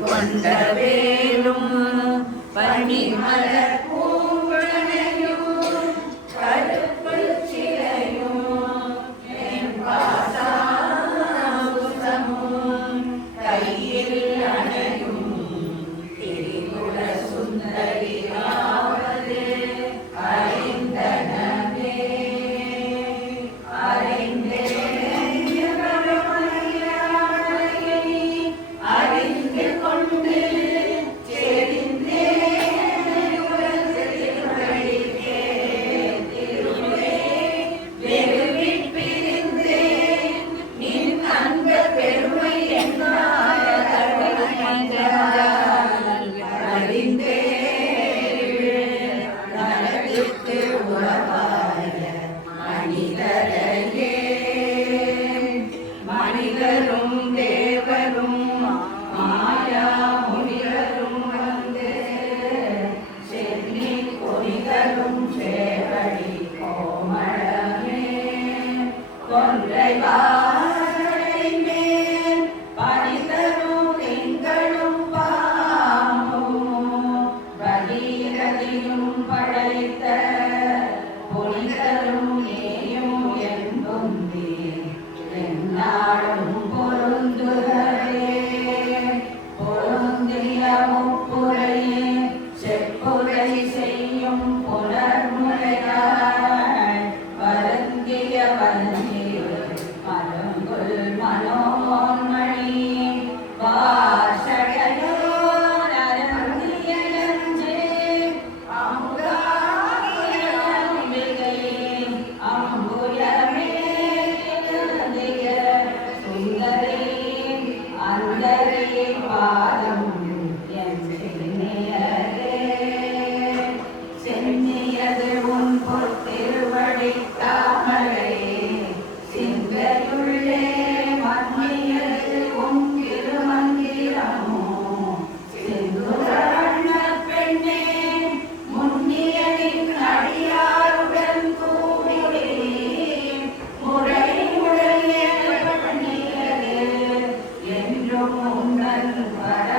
கொண்டவேலும் பனிமலர் பூங்கனையும் கருப்பு சிலையும் பாசாமும் கையில் அணையும் திரிபுர சுந்தரியாவது அறிந்தனவே அறிந்தே மனிதரும் தேவரும் மாயா முனிவரும் வந்து சென்னி கொடிதரும் சேவடி கோமளமே கொன்றை வாழை மேல் பனிதரும் திங்களும் பாம்பும் பகீரதியும் படைத்த புனிதரும் நீயும் என்புந்தி நாடும் பொருந்துகவே பொருந்திய முப்புரையே செப்புரை செய்யும் புனர்முறையாய் வருந்திய வந்தியில் மருங்குல் மனோன்மணி வாசகையோ நரந்திய நஞ்சே அமுதாகிய அம்புயமே பாதம் என் சென்னியது உன் பொத்திருவடி தாமரை சிந்தையுள்ளே மன்னியது உன் திருமந்திரமோ சிந்துரண பெண்ணே முன்னியனின் அடியாருடன் கூடி முறை முறையே பண்ணியது என்றும் உங்கள் வர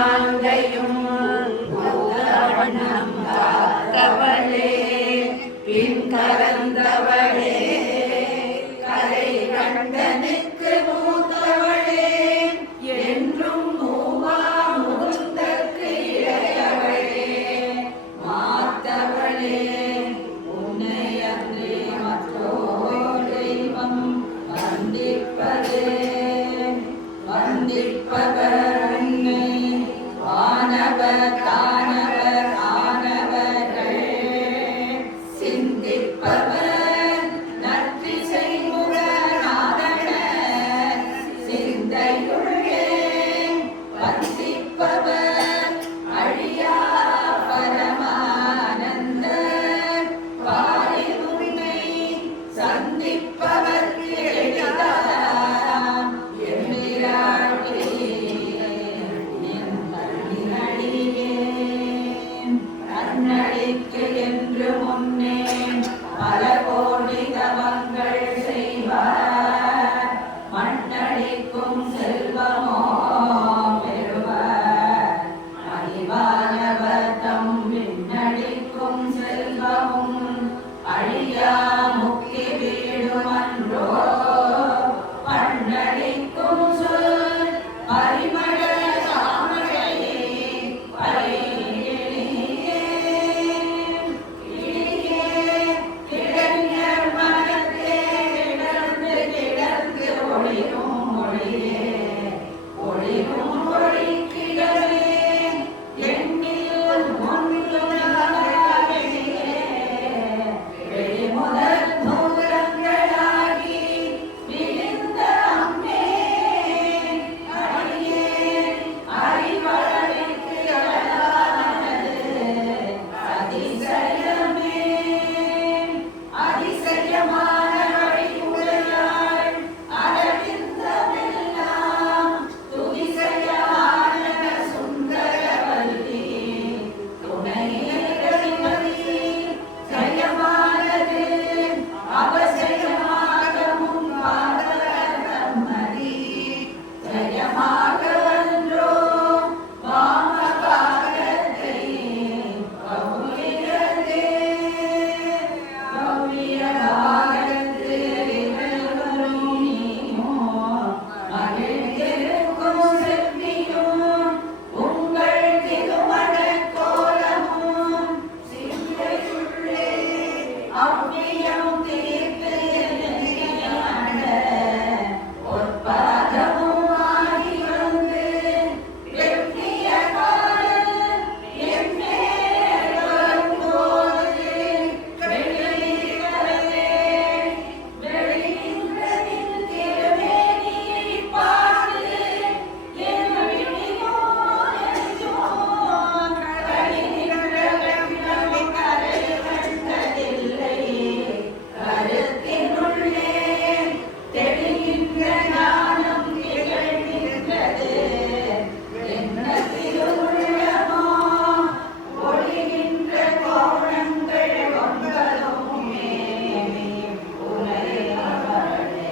நான்கையும் பூதவண்ணம் காத்தவளே பின் கலந்தவளே கரை கண்டனுக்கு மூத்தவளே என்றும் மூவா முகுந்தற்கு இளையவளே மாத்தவளே உன்னை அன்றி மற்றோர் தெய்வம் வந்திப்பதே வந்திப்பவர் உன்னை வானவர் தானவர் ஆனவர்கள் சிந்திப்பவர் நற்றிசை முகநாதனர் சிந்தையுள்ளே வந்திப்பவர் அழியா பரமானந்தர் பாரில் உன்னை சந்திப்பவர் எளிதாம் எம்பிராட்டி கண்ணடிக்கு என்று முன்னே பல கோடி தவங்கள் செய்வார் மண்ணடிக்கும் செல்வமோ பெறுவார் அறிவானவர்தம் விண்ணடிக்கும் செல்வமும் அழியா முக்தி வீடுமன்றோ பண்ணடிக்கும் சொல் பரிமள தாமரை பையிலே கிழஞர் மனத்தே கிடந்து கிடந்து ஒளிரும் ஒளியே ஒளிரும் ஒளிக்கிடவே எண்ணில் ஒன்றுதாகியே வெளிமுதல் நூதங்களாகி விழுந்த அம்மே அடியே அறிவளவிற்கு அழகானது அதிசயமே அதிசயமான வழிமுறையாள் அரவிந்தமெல்லாம் துதிசையான சுந்தரவல்லி துணையமதி ஜயமானது அவசயமாக முன்பாதமதி ஜயமாக அன்றோ வாமபாகத்தை கௌரியதே கௌரியபாகத்து இவர்களும் நீமோ மகிழ்ந்திருக்கும் செவ்வியும் உங்கள் திருமணக் கோலமும் சிந்தையுள்ளே அவ்வியம் தீர்த்து என்னையாண்ட பொற்பாதமும் ஆகி வந்து வெற்றிய காலம் எம்மேல் வரும்போது வெளியிடவே வெளியின்றதின் திருமேனியைப் பார்த்து என் விழியோ நெஞ்சோ கழிநின்ற வெள்ளம் கரை கண்டதில்லை கருத்தினுள்ளே தெளிகின்ற ஞானம் திகழ்கின்றது என்ன திருவுள்ளமோ ஒளிகின்ற கோணங்கள் ஒன்பதுமே உரையவளே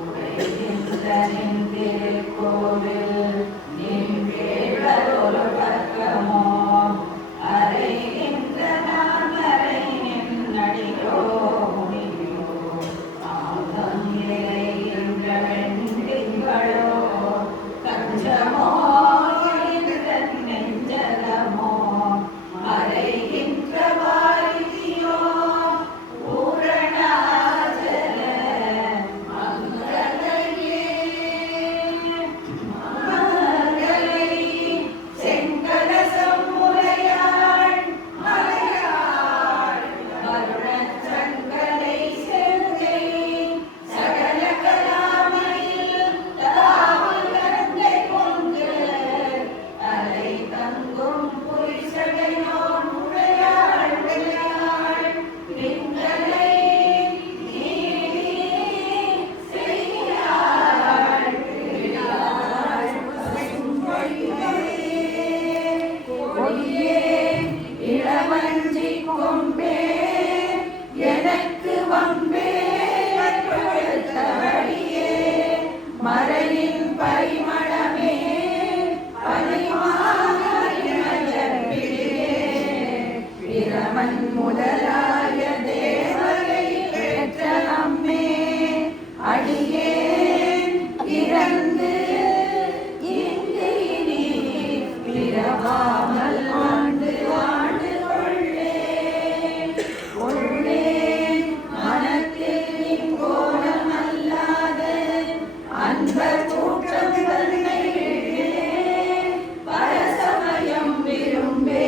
உரைகின்ற நின் திருக்கோவில் நின் கேழலொரு பக்கமோ அறைகின்ற நான் அறை நின்னடியோ முடியோ ஆதம் இறைகின்ற வெண்திங்களோ கஞ்சமோ என்ற நெஞ்சலமோ மறைகின்ற வாரிதியோ பூரணாச்சல மங்களையே மங்களை செங்கலசம் முறையாள் மலையாள் வருணச்சங்கலை செங்கை சகல கலாமையில் தாவலங்கை கொண்டு அலை தங்கும் புரிசடையோன் உடையாள் உடையாள் பிங்களை நீ செய்யாள் பிடியாள் கொடியே இளவஞ்சி கொம்பே எனக்கு வம்பே பழுத்தவழியே மறையின் பரிமளமே அன்பர் கூற்றம் தன்னை பரசமயம் விரும்பே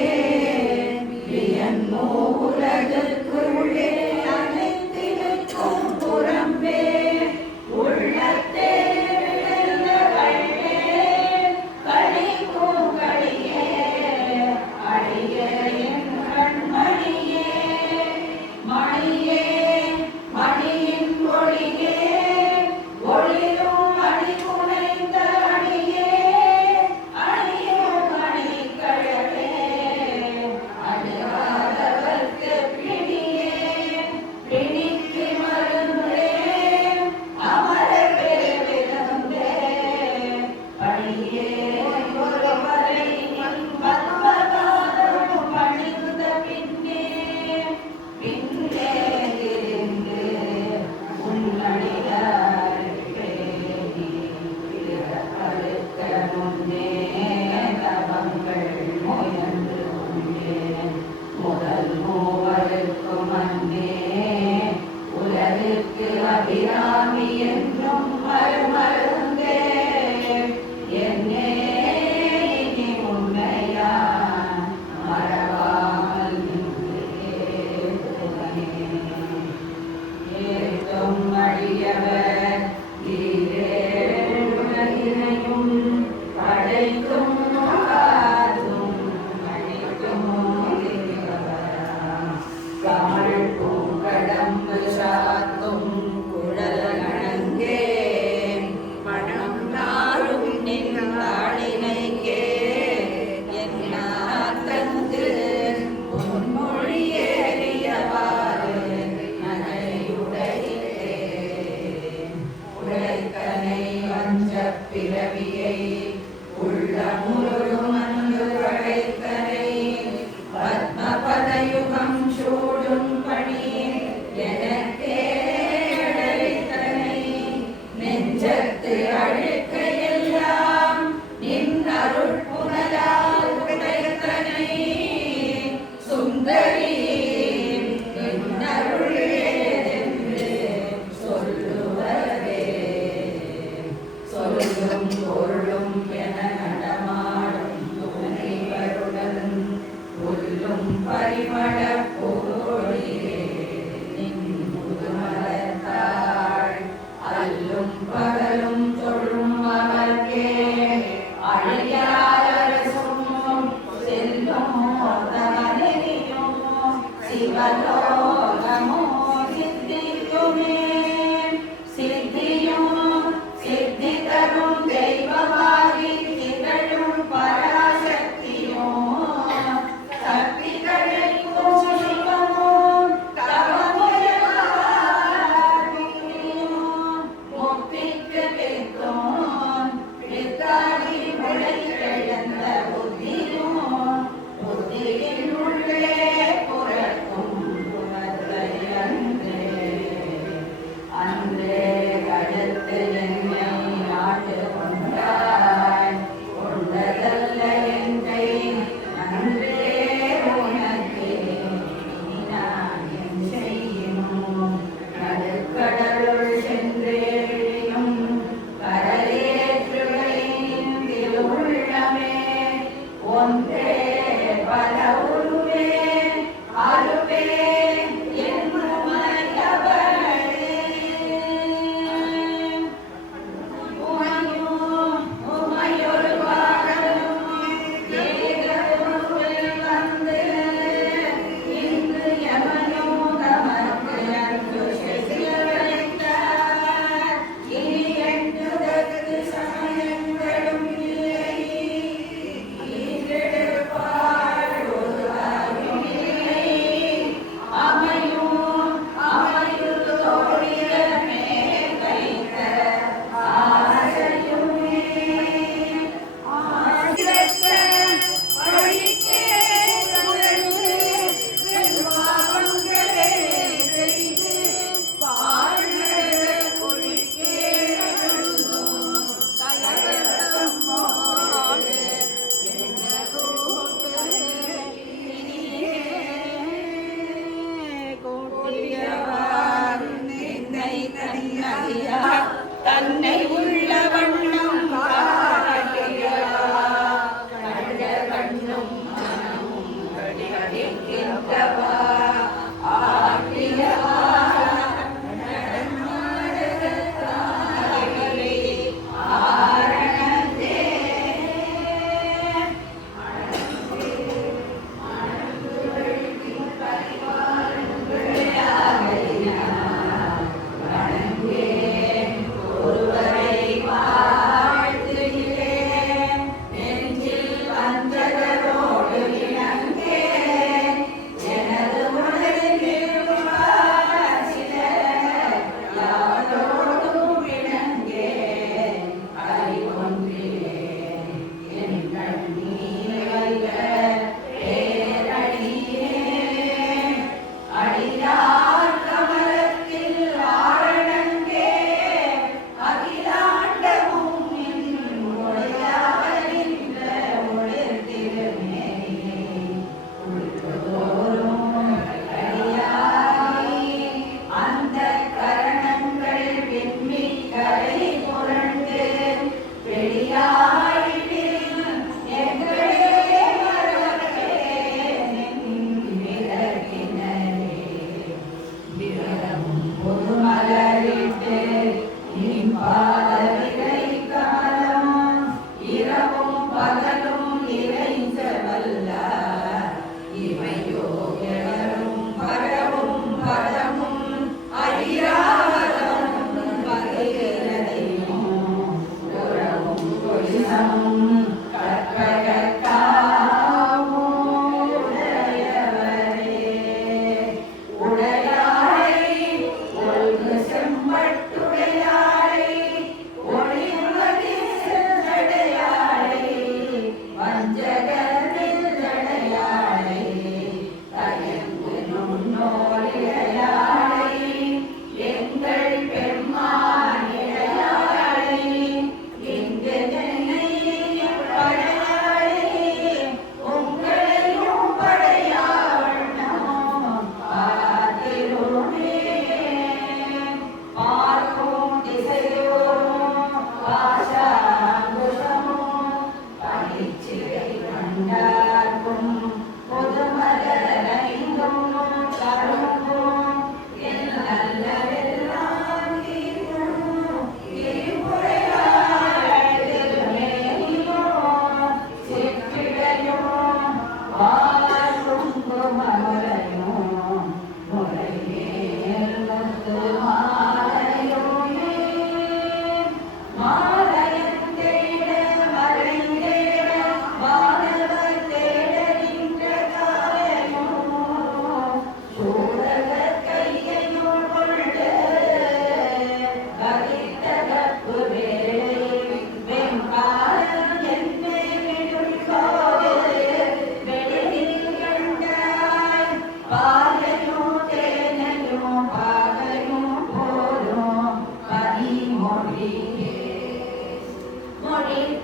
வியன்மோ உலகுக்கு உள்ளே அனைத்தினுக்கும் புறம்பே உள்ளத்தே அபிராமி என்றும் மருந்தே என்னே இனி உன்னையா மறவாமல் ஏற்றும் அடியவர் உலகினையும் படைக்கும் காதும் அழிக்கும் கமல் பூங்கடம்பு சாத்தும் குழலணங்கே மனம் நாரும் நின்றாளினைக்கே என்ன தந்து பொன்மொழி ஏறியவாறு நகையுடையே உடைக்கனை வஞ்ச பிறவியை உள்ள முருகும் அன்பு படைக்கனை பத்மபதயுகம் சூடும் பணி எனக்கே அழைத்தனை நெஞ்சத்து அழுக்கையெல்லாம் நின் அருள் புனலால் உடைத்தனை சுந்தரி நின் அருள் ஏதென்று சொல்லுவதே சொல்லும் பொருளும் என நடமாடும் துணைவருடன் உள்ளும் பரிமள போடியே நின் முதுமலத்தாள் அல்லும் பகலும் சொல்லும் அவர்க்கே அழியாரசும் செல்லும் தமனையும் சிவலோகமோ சித்தியுமே சித்தியும் சித்தி தரும் தெய்வமாகி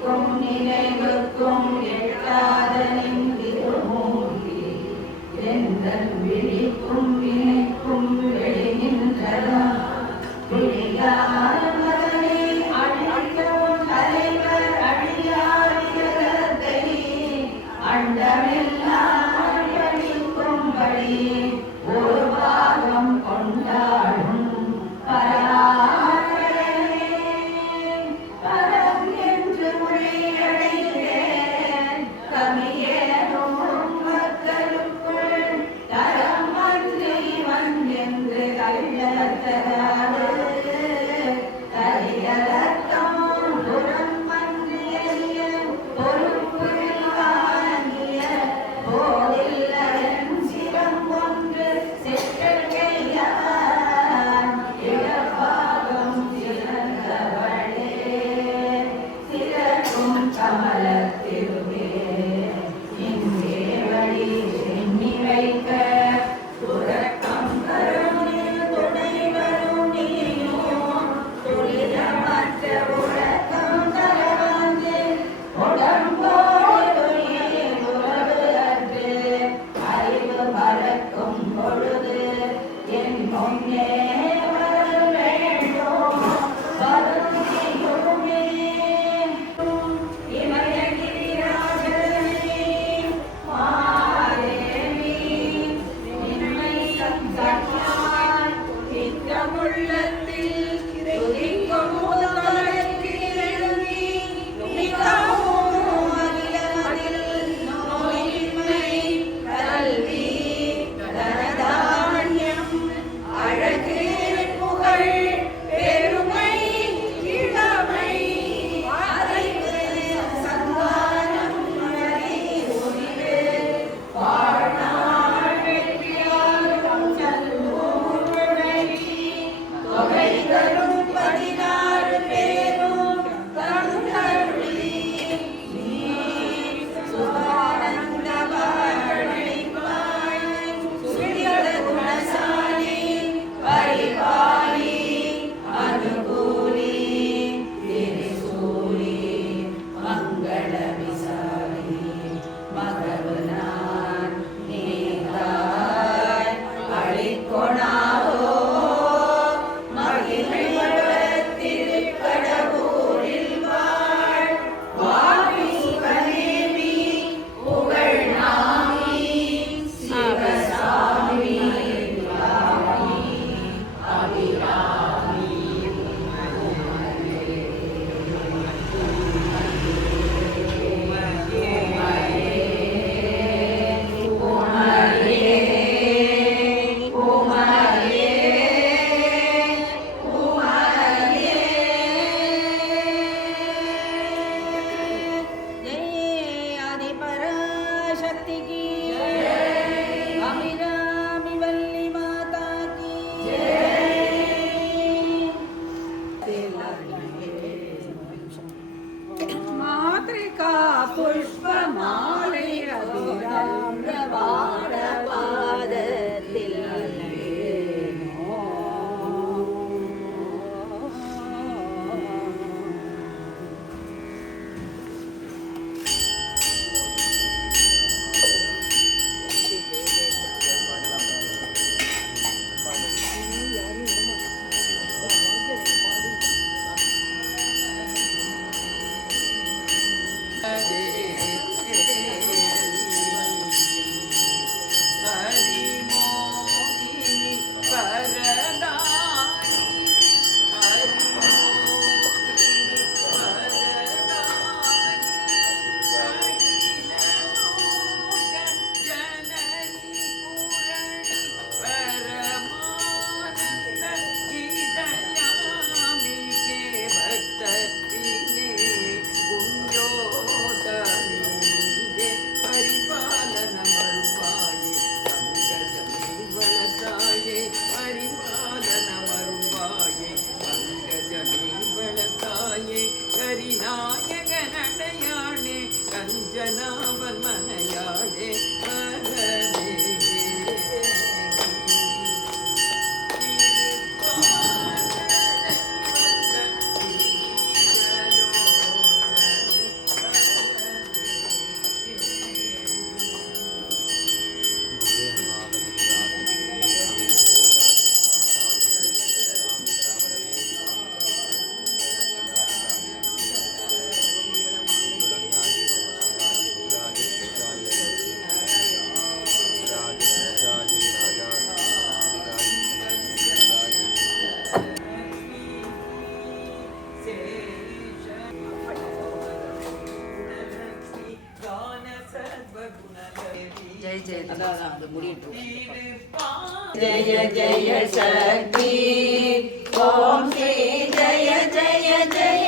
நினைவுக்கும் நினைவுக்கும் எட்டாத நின் திருமூர்த்தி எந்தன் விழிக்கும் வினைக்கும் வெளிகின்றதா விழியார் மகனே அழிக்கும் தலைவர் அழியாரியதை அண்டமெல்லாம் படிக்கும்படி ஒரு பாகம் கொண்டாடும் பரம் என்று மொழியடைந்தேன் கவியேறும் மக்களுக்குள் தரம் அன்றி வந்தென்று கள்ளத்தராது கரியலத்தம் புறம் மன்றிய பொறுப்புகள் வாங்கிய போதில்லன் சிரம் ஒன்று செற்கையான் இடப்பாகம் சிறந்தவளே சிறக்கும் கமலத்திருவே இங்கே வழி எண்ணி வைக்க துறக்கம் கருணில் துணை வரும் நீயும் துரிதமற்ற உறக்கம் தர வந்து உடம்போடு துணியில் உறவு அற்று அறிவு பறக்கும் பொழுது என் முன்னே வர வேண்டும் வருந்தியுமே இமயகிரிராஜனே மாதேவி நின்மை சத்யான் நித்தமுள்ளத்தில் துதிக்கும் முதலத்தில் எழுதி நித்தமும் அகிலமதில் நோயின்மை கல்வி தனதானியம் அழகு புகழ் பெருமை இளமை அறிவு சந்தானம் மறை உரிவு வாழ்நாள் வெற்றியாலும் செல்வம் உழைச்சி தொகை தரும் 16 பேரும் கருணருளி நீ சுகானந்த வாழ்வாய் சுயத குணசாலி பரிபாலி அனுகூலி திரிசூலி மங்கள விசாலி மகவனான் நீதாய் அளிக்கொணாவோ மகிமை திருக்கடவுரில் வாழ் வாமி சுகநேமி புகழ் நாமி சிவசாமி ராமி அபிராமி जय आदि पराशक्ति की अभिरामी वल्ली माता की मातृका पुष्पमाले अभिराम्रवार पादத்தில் அதான் அது முடியட்டும். ஜய ஜய சக்தி ஓம் ஸ்ரீ ஜய ஜய ஜய